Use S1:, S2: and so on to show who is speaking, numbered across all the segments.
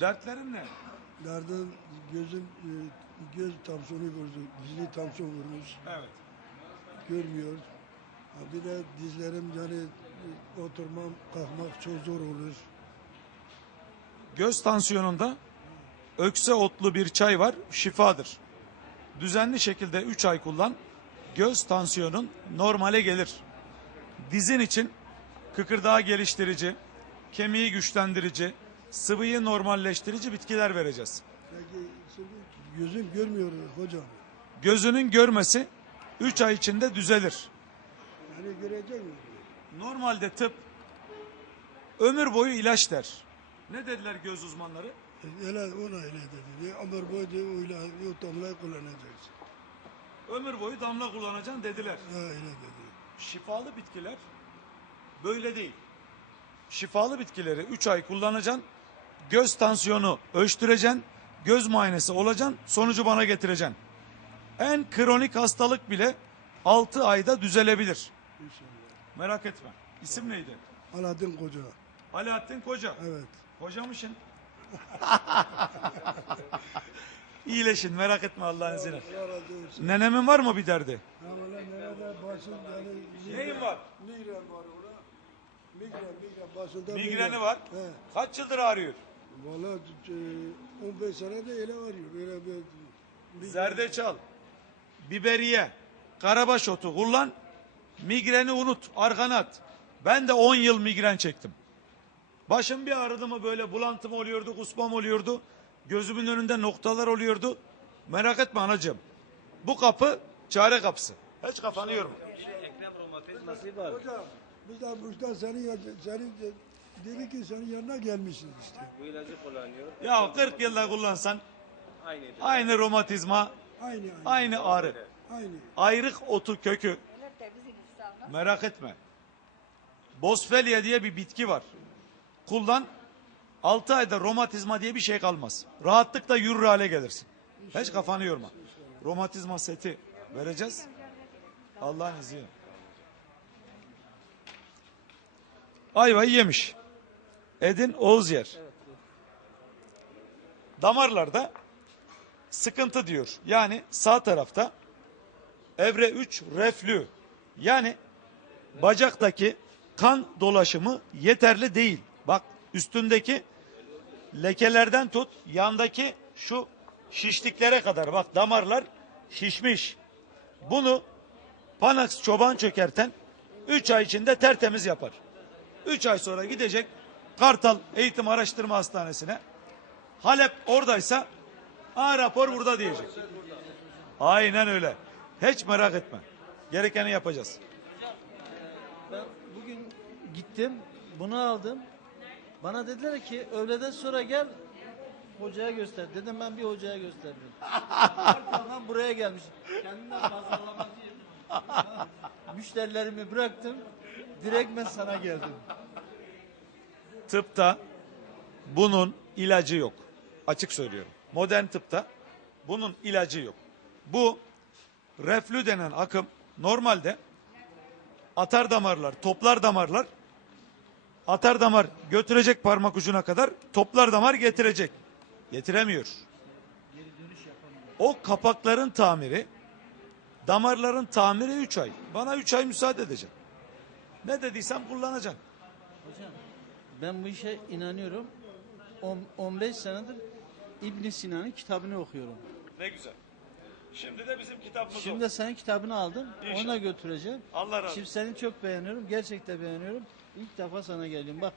S1: Dertlerin ne?
S2: Nereden gözüm e, göz tansiyonu vurdu. Dizli tansiyon vurmuş.
S1: Evet.
S2: Görmüyor. Ha, Bir de dizlerim yani e, oturmam, kalkmak çok zor olur.
S1: Göz tansiyonunda ökse otlu bir çay var, şifadır. Düzenli şekilde 3 ay kullan, göz tansiyonun normale gelir. Dizin için kıkırdağı geliştirici, kemiği güçlendirici, sıvıyı normalleştirici bitkiler vereceğiz.
S2: Peki şimdi gözüm görmüyor hocam.
S1: Gözünün görmesi 3 ay içinde düzelir.
S2: Yani görecek mi?
S1: Normalde tıp ömür boyu ilaç der. Ne dediler göz uzmanları?
S2: Öyle ona öyle dedi. Ömür boyu diyor, öyle o damlayı kullanacaksın.
S1: Ömür boyu damla kullanacaksın dediler.
S2: Ha öyle dedi.
S1: Şifalı bitkiler böyle değil. Şifalı bitkileri 3 ay kullanacaksın. Göz tansiyonu ölçtüreceksin. Göz muayenesi olacaksın. Sonucu bana getireceksin. En kronik hastalık bile 6 ayda düzelebilir.
S2: İnşallah.
S1: Merak etme. İsim neydi?
S2: Alaaddin Koca.
S1: Alaaddin Koca.
S2: Evet.
S1: Kocamışsın. İyileşin merak etme Allah'ın izniyle. Nenemin var mı bir derdi? Neyin var?
S2: Migren var orada. Migren, migren başında
S1: Migreni var.
S2: He.
S1: Kaç yıldır ağrıyor?
S2: Valla e, 15 sene de öyle var ya. Böyle bir... migren-
S1: Zerdeçal, biberiye, karabaş otu kullan. Migreni unut, arkana at. Ben de 10 yıl migren çektim. Başım bir ağrıdı mı böyle bulantım oluyordu, kusmam oluyordu. Gözümün önünde noktalar oluyordu. Merak etme anacığım. Bu kapı çare kapısı. Hiç kafanı yorma.
S3: Eklem romatizması var.
S2: Hocam biz de senin de- dedi ki senin yanına gelmişiz işte.
S3: Bu ilacı kullanıyor.
S1: Ya 40 yılda kullansan
S3: Aynı.
S1: aynı romatizma,
S2: Aynı aynı.
S1: aynı ağrı.
S2: Aynı.
S1: Ayrık otu kökü. Merak etme. Bosfelia diye bir bitki var. Kullan. 6 ayda romatizma diye bir şey kalmaz. Rahatlıkla yürür hale gelirsin. Hiç kafanı yorma. Romatizma seti vereceğiz. Allah'ın izniyle. Ayvayı yemiş. Edin Oğuz yer. Damarlarda sıkıntı diyor. Yani sağ tarafta evre 3 reflü. Yani bacaktaki kan dolaşımı yeterli değil. Bak üstündeki lekelerden tut yandaki şu şişliklere kadar bak damarlar şişmiş. Bunu Panax çoban çökerten 3 ay içinde tertemiz yapar. 3 ay sonra gidecek Kartal Eğitim Araştırma Hastanesi'ne. Halep oradaysa A rapor burada diyecek. Aynen öyle. Hiç merak etme. Gerekeni yapacağız.
S4: Ben bugün gittim, bunu aldım. Bana dediler ki öğleden sonra gel hocaya göster. Dedim ben bir hocaya gösterdim. Arkamdan buraya gelmiş. Kendimden pazarlamacıyım. Müşterilerimi bıraktım. Direkt ben sana geldim.
S1: Tıpta bunun ilacı yok. Açık söylüyorum. Modern tıpta bunun ilacı yok. Bu reflü denen akım normalde atar damarlar, toplar damarlar atar damar götürecek parmak ucuna kadar toplar damar getirecek. Getiremiyor. O kapakların tamiri damarların tamiri 3 ay. Bana 3 ay müsaade edecek. Ne dediysem kullanacaksın.
S4: Hocam ben bu işe inanıyorum. On- 15 senedir İbn Sina'nın kitabını okuyorum.
S1: Ne güzel. Şimdi de bizim kitabımız
S4: Şimdi de senin kitabını aldım.
S1: İnşallah.
S4: Onu da götüreceğim.
S1: Allah razı
S4: Şimdi
S1: olsun.
S4: seni çok beğeniyorum. Gerçekten beğeniyorum. İlk defa sana geliyorum. Bak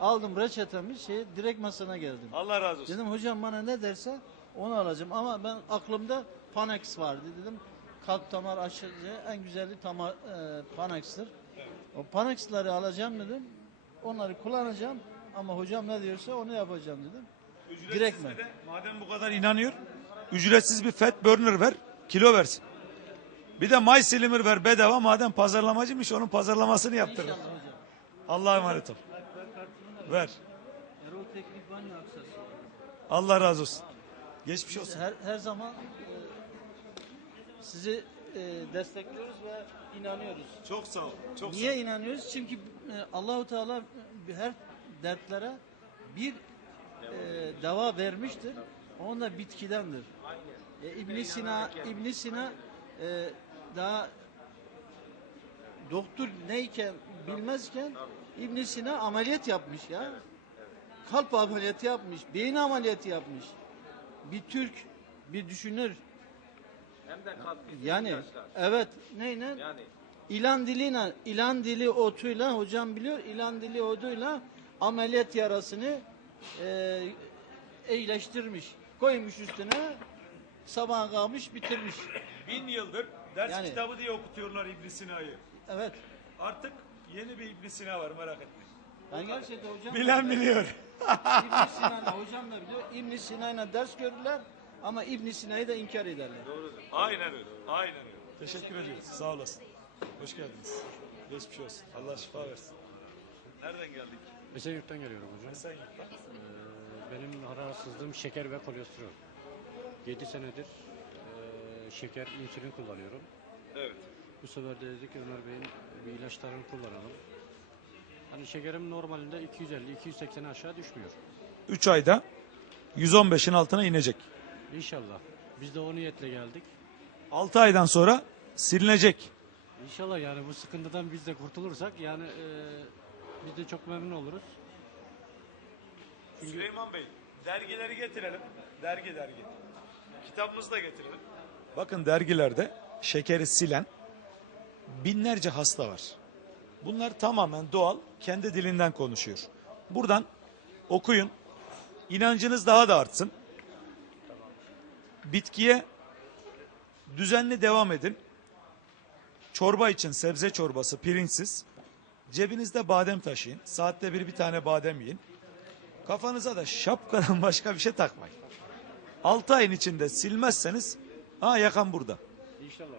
S4: aldım reçetemi şey direkt masana geldim.
S1: Allah razı olsun.
S4: Dedim hocam bana ne derse onu alacağım. Ama ben aklımda Panex vardı dedim. Kalp damar aşırıcı en güzeli tamar, e, Panex'tir. O Panex'ları alacağım dedim. Onları kullanacağım. Ama hocam ne diyorsa onu yapacağım dedim. Direkt mi?
S1: Ücretsiz de madem bu kadar inanıyor, ücretsiz bir fat burner ver, kilo versin. Bir de My Slimer ver bedava madem pazarlamacıymış onun pazarlamasını yaptırır.
S4: İnşallah hocam.
S1: Allah'a emanet ol.
S4: Ben kartımı da
S1: Ver.
S4: Erol Teknik Banyo Aksası.
S1: Allah razı olsun. Geçmiş olsun.
S4: Her, her zaman e, sizi e, destekliyoruz ve inanıyoruz.
S1: Çok sağ ol. Çok sağ ol.
S4: Niye inanıyoruz? Çünkü e, Allahu Teala her dertlere bir e, deva vermiştir. O da bitkidendir. E, İbn Sina İbn Sina e, daha doktor neyken bilmezken İbn Sina ameliyat yapmış ya. Kalp ameliyatı yapmış, beyin ameliyatı yapmış. Bir Türk, bir düşünür.
S3: De katkı.
S4: Yani evet neyle?
S3: Yani
S4: İlan diliyle, ilan dili otuyla hocam biliyor, ilan dili otuyla ameliyat yarasını e, iyileştirmiş. Koymuş üstüne sabah kalmış bitirmiş.
S1: Bin yıldır ders
S4: Yani-
S1: kitabı diye okutuyorlar İbn Sina'yı.
S4: Evet.
S1: Artık yeni bir İbn Sina var merak etmeyin.
S4: Ben gerçekten hocam
S1: Bilen biliyor.
S4: İbn Sina'yla hocam da biliyor. İbn Sina'yla ders görürler ama İbn Sina'yı da inkar ederler.
S1: Aynen öyle. Aynen öyle. Teşekkür ediyoruz. Sağ olasın. Hoş geldiniz. Geçmiş olsun. Allah şifa versin. Nereden geldik?
S5: Esenyurt'tan geliyorum hocam.
S1: Esenyurt'tan.
S5: Ee, benim rahatsızlığım şeker ve kolesterol. 7 senedir ee, şeker, insülin kullanıyorum.
S1: Evet.
S5: Bu sefer de dedik ki Ömer Bey'in bir ilaçlarını kullanalım. Hani şekerim normalinde 250-280'e aşağı düşmüyor.
S1: 3 ayda 115'in altına inecek.
S5: İnşallah. Biz de o niyetle geldik.
S1: 6 aydan sonra silinecek.
S5: İnşallah yani bu sıkıntıdan biz de kurtulursak yani ee, biz de çok memnun oluruz.
S1: Süleyman Bey, dergileri getirelim. Dergi dergi. Kitabımızı da getirelim. Bakın dergilerde şekeri silen binlerce hasta var. Bunlar tamamen doğal, kendi dilinden konuşuyor. Buradan okuyun. İnancınız daha da artsın. Bitkiye düzenli devam edin. Çorba için sebze çorbası pirinçsiz. Cebinizde badem taşıyın. Saatte bir bir tane badem yiyin. Kafanıza da şapkadan başka bir şey takmayın. 6 ayın içinde silmezseniz ha yakan burada.
S5: İnşallah.